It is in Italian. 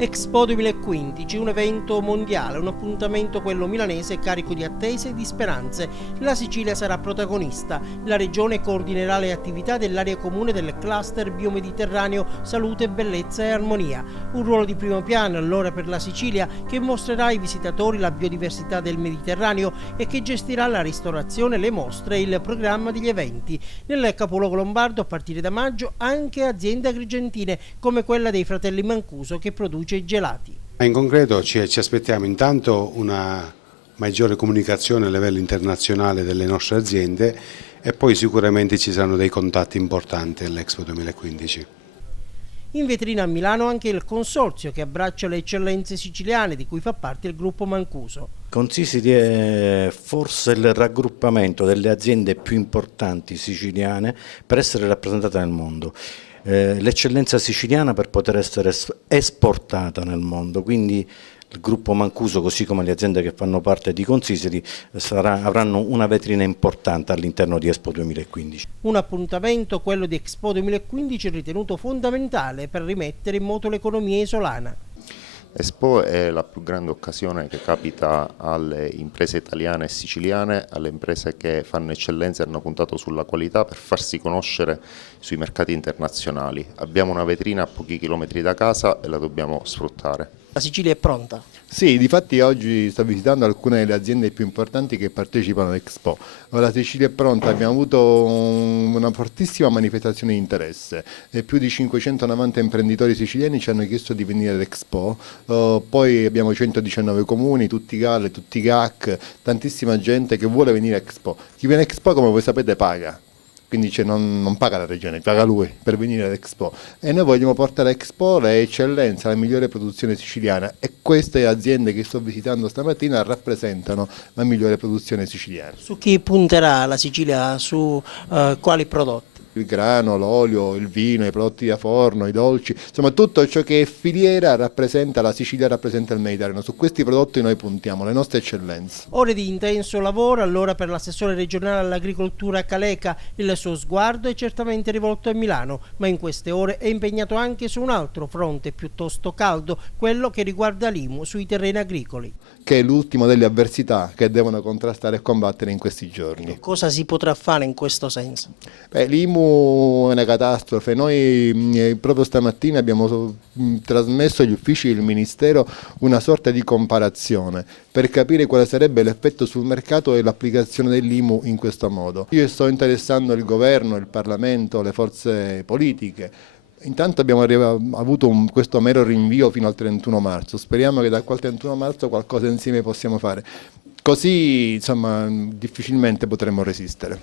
Expo 2015, un evento mondiale, un appuntamento quello milanese carico di attese e di speranze. La Sicilia sarà protagonista. La regione coordinerà le attività dell'area comune del cluster biomediterraneo salute, bellezza e armonia. Un ruolo di primo piano allora per la Sicilia, che mostrerà ai visitatori la biodiversità del Mediterraneo e che gestirà la ristorazione, le mostre e il programma degli eventi. Nel capoluogo lombardo a partire da maggio anche aziende agrigentine come quella dei fratelli Mancuso che produce i gelati. In concreto ci aspettiamo intanto una maggiore comunicazione a livello internazionale delle nostre aziende e poi sicuramente ci saranno dei contatti importanti all'Expo 2015. In vetrina a Milano anche il consorzio che abbraccia le eccellenze siciliane di cui fa parte il gruppo Mancuso. Consisiti è forse il raggruppamento delle aziende più importanti siciliane per essere rappresentate nel mondo. L'eccellenza siciliana per poter essere esportata nel mondo, quindi il gruppo Mancuso, così come le aziende che fanno parte di Consisiti, avranno una vetrina importante all'interno di Expo 2015. Un appuntamento, quello di Expo 2015, ritenuto fondamentale per rimettere in moto l'economia isolana. Expo è la più grande occasione che capita alle imprese italiane e siciliane, alle imprese che fanno eccellenza e hanno puntato sulla qualità per farsi conoscere sui mercati internazionali. Abbiamo una vetrina a pochi chilometri da casa e la dobbiamo sfruttare. La Sicilia è pronta? Sì, difatti oggi sto visitando alcune delle aziende più importanti che partecipano all'Expo. La Sicilia è pronta, abbiamo avuto una fortissima manifestazione di interesse e più di 590 imprenditori siciliani ci hanno chiesto di venire all'Expo, poi abbiamo 119 comuni, tutti GAL, tutti GAC, tantissima gente che vuole venire all'Expo. Chi viene all'Expo, come voi sapete, paga. Quindi non paga la regione, paga lui per venire all'Expo e noi vogliamo portare all'Expo le eccellenze, la migliore produzione siciliana e queste aziende che sto visitando stamattina rappresentano la migliore produzione siciliana. Su chi punterà la Sicilia, su quali prodotti? Il grano, l'olio, il vino, i prodotti da forno, i dolci, insomma tutto ciò che è filiera rappresenta la Sicilia, rappresenta il Mediterraneo. Su questi prodotti noi puntiamo, le nostre eccellenze. Ore di intenso lavoro allora per l'assessore regionale all'agricoltura Caleca. Il suo sguardo è certamente rivolto a Milano, ma in queste ore è impegnato anche su un altro fronte piuttosto caldo, quello che riguarda l'IMU sui terreni agricoli. Che è l'ultima delle avversità che devono contrastare e combattere in questi giorni. Cosa si potrà fare in questo senso? L'IMU è una catastrofe. Noi proprio stamattina abbiamo trasmesso agli uffici del Ministero una sorta di comparazione per capire quale sarebbe l'effetto sul mercato e l'applicazione dell'IMU in questo modo. Io sto interessando il governo, il Parlamento, le forze politiche. Intanto abbiamo avuto questo mero rinvio fino al 31 marzo, speriamo che da quel 31 marzo qualcosa insieme possiamo fare, così insomma difficilmente potremo resistere.